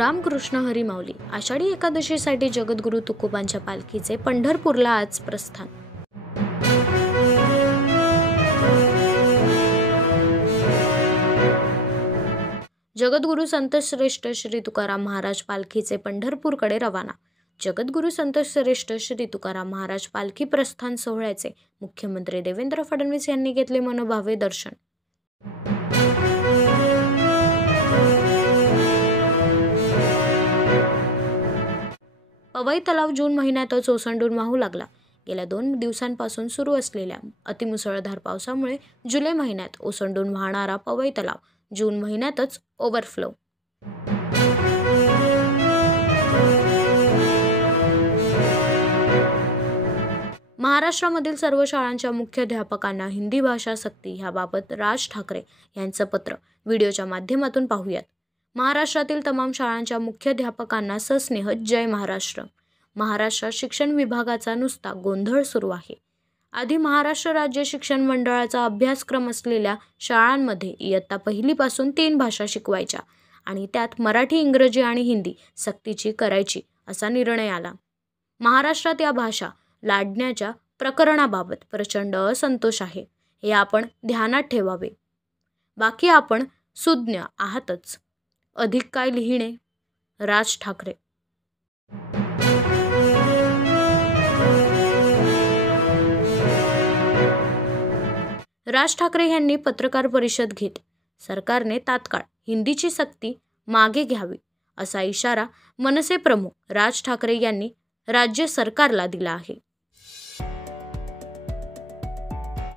रामकृष्ण हरी माऊली आषाढी एकादशीसाठी जगद्गुरू तुकोबांच्या पालखीचे पंढरपूरला आज प्रस्थान. जगद्गुरू संतश्रेष्ठ श्री तुकाराम महाराज पालखीचे पंढरपूरकडे रवाना. जगद्गुरू संतश्रेष्ठ श्री तुकाराम महाराज पालखी प्रस्थान सोहळ्याचे मुख्यमंत्री देवेंद्र फडणवीस यांनी घेतले मनोभावे दर्शन. पवई तलाव जून महिन्यातच ओसंडून वाहू लागला. गेल्या 2 दिवसांपासून सुरू असलेल्या अतिमुसळधार पावसामुळे जुलै महिन्यात ओसंडून वाहणारा पवई तलाव जून महिन्यातच ओव्हरफ्लो. महाराष्ट्रामधील सर्व शाळांच्या मुख्याध्यापकांना हिंदी भाषा सक्ती ह्याबाबत राज ठाकरे यांचं पत्र व्हिडिओच्या माध्यमातून पाहूयात. महाराष्ट्रातील तमाम शाळांच्या मुख्याध्यापकांना सस्नेह जय महाराष्ट्र. महाराष्ट्रात शिक्षण विभागाचा नुसता गोंधळ सुरू आहे. आधी महाराष्ट्र राज्य शिक्षण मंडळाचा अभ्यासक्रम असलेल्या शाळांमध्ये इयत्ता 1ली पासून 3 भाषा शिकवायच्या आणि त्यात मराठी, इंग्रजी आणि हिंदी सक्तीची करायची असा निर्णय आला. महाराष्ट्रात या भाषा लादण्याच्या प्रकरणाबाबत प्रचंड असंतोष आहे, हे आपण ध्यानात ठेवावे. बाकी आपण सुज्ञ आहातच. अधिक काय लिहिणे. राज ठाकरे. राज ठाकरे यांनी पत्रकार परिषद घेत सरकारने तात्काळ हिंदीची सक्ती मागे घ्यावी असा इशारा मनसे प्रमुख राज ठाकरे यांनी राज्य सरकारला दिला आहे.